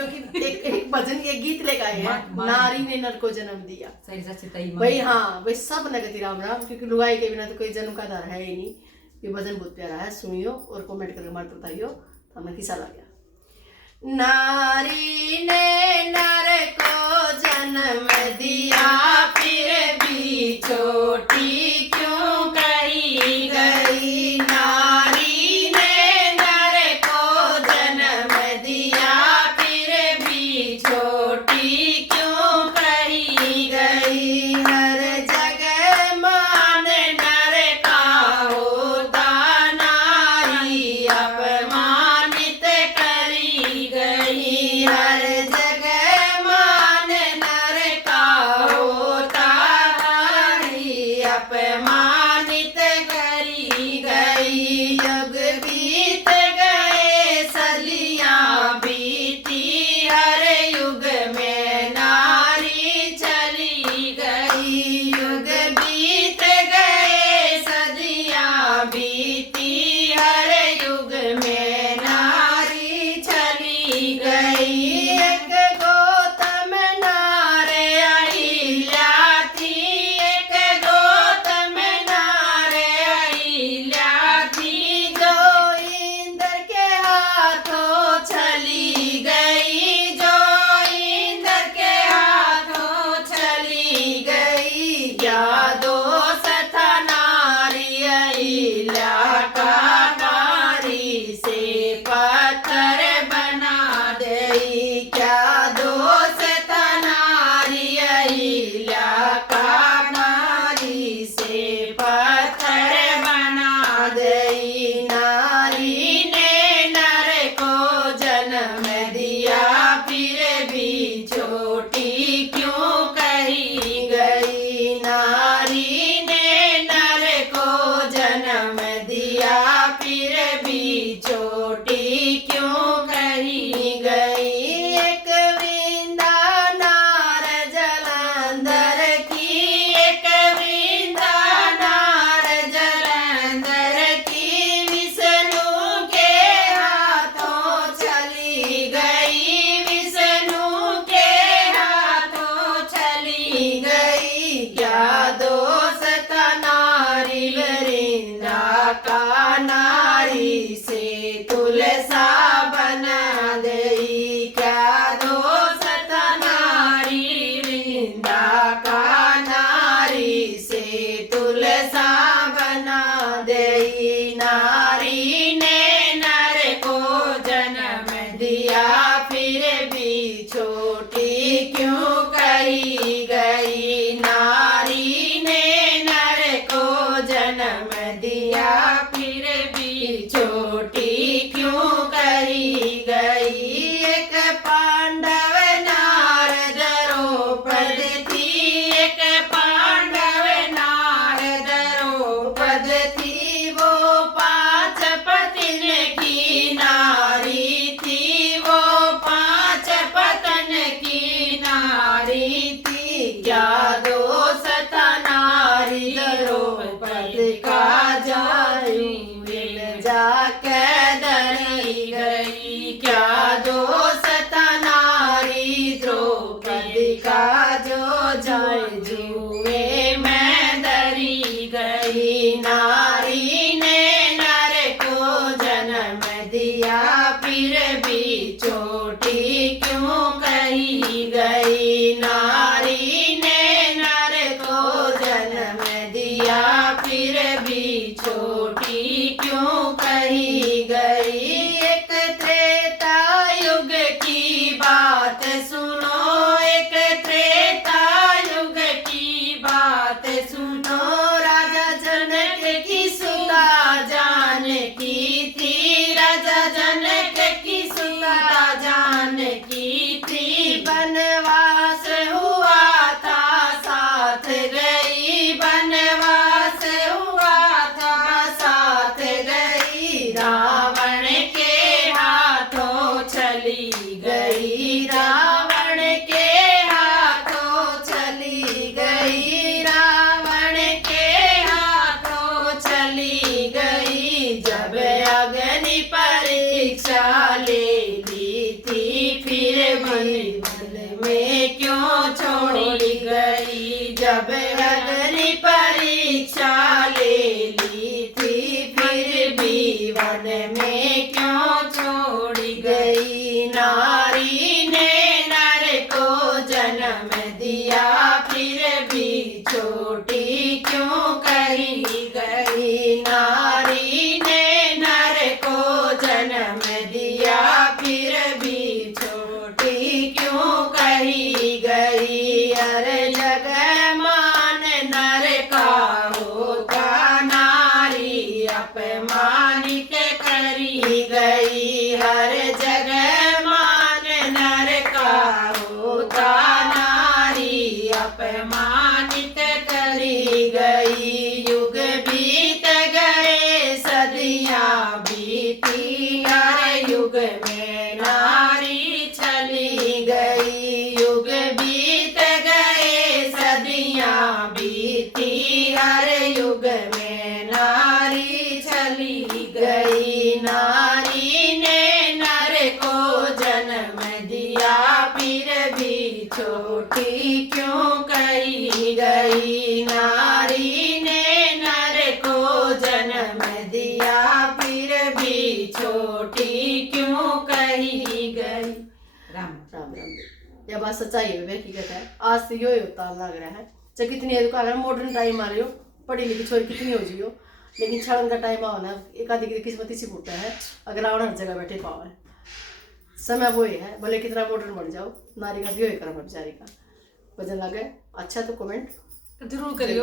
क्योंकि एक भजन के गीत लेकर आए हैं, नारी ने नर को जन्म दिया। सही सच्ची तई भाई हाँ भाई सब नगति राम राम, क्योंकि लुगाई के बिना तो कोई जन्म का आधार है ही नहीं। ये भजन बहुत प्यारा है, सुनियो और कमेंट करके मत बताइयो तो हमें किसा लग गया। नारी ने नर को जन्म दिया फिर भी छोटी क्यों कही गई। नारी ने नर को जन्म दिया फिर भी छोटी क्यों कही गई। हर जगह मान नर का होता, नारी अपमानित करी गई। हर जगह मान नर का होता, नारी अपमानित करी गई। युग बीत गए सदियां बीती, हर युग में नारी चली गई। युग बीत गए सदियां बीती, हर युग में नारी चली गई। एक गौतम नारे अहिल्या थी, एक गौतम नारे अहिल्या थी, जो इंद्र के हाथों चली गई, जो इंद्र के हाथों चली गई। क्या दोष था नारी अहिल्या का, नारी से पत्थर बना दई। क्या दोष था नारी अहिल्या का, नारी से पत्थर बना दई। नारी ने नर को जन्म दिया फिर भी छोटी क्यों कही गई। नारी ने नर को जन्म दिया फिर भी छोटी क्यों कही गई। एक वृंदा नार जलंधर की, एक वृंदा नार जलंधर की, विष्णु के हाथों चली गई, विष्णु के हाथों चली गई। क्या दोष था नारी वृंदा का, नारी से तुलसा बना दई। क्या दोष था नारी वृंदा का, नारी से तुलसा बना दई। नारी ने नर को जन्म दिया फिर भी छोटी क्यों कही गई। नारी ने नर को जन्म दिया फिर भी छोटी क्यों कही गई। एक पांडव नार द्रौपदी थी, एक पांडव नार द्रौपदी थी, वो पांच पतिन की नारी थी, वो पांच पतन की नारी थी। क्या दोष था नारी द्रौपदी का, जायू मिल जाके डरी गई। क्या दोष था नारी द्रौपदी का, जो जाए जुए में डरी गई। नारी ने नर को जन्म दिया फिर भी छोटी क्यों कही गई। नारी ने नर को जन्म दिया फिर भी छोटी क्यों कही गई। एक त्रेता युग की बात सुनो, एक त्रेता युग की बात सुनो, राजा जनक की सुता जानकी थी, राजा जनक की सुता जानकी थी। बनवास हुआ था साथ गई, बनवास हुआ था साथ गई। रावण के हाथों चली गई, रावण के हाथों चली गई, रावण के हाथों चली गई। जब अग्नि परीक्षा ले ली थी फिर जीवन में क्यों छोड़ी गई, जब अग्नि परीक्षा ले ली थी, फिर भी वन में क्यों छोड़ी गई। नारी ने नर को जन्म दिया, फिर भी छोटी क्यों कही गई। नारी ने नर को जन्म दिया, फिर भी छोटी क्यों कही गई। अरे जगमान नर का होता, नारी अपमानित करी गई। हर जगमान नर का होता, नारी अपमानित करी गई। युग बीत गए सदियां बीती, हर युग में नारी चली गई। युग बीत गए सदियां बीती, हर युग में नारी चली गई। नारी ने नर को जन्म दिया, फिर भी छोटी क्यों कही गई। नारी ने नर को जन्म दिया, फिर भी छोटी क्यों कही गई। राम राम राम। यह बात सच्चाई है, हकीकत है। आज से यो होता लग रहा है, चाहे कितनी अगर मॉडर्न टाइम आ रही हो, पढ़ी लिखी छोरी कितनी हो जी हो, लेकिन क्षण का टाइम आओ ना, एक आधी की किस्मत इसी फूटा है, अगर आओ हर जगह बैठे पाओ है। समय वो ही है, भले कितना मॉडर्न बढ़ जाओ, नारी का भी हो कर बेचारी का। वजन लगे अच्छा तो कमेंट जरूर करियो।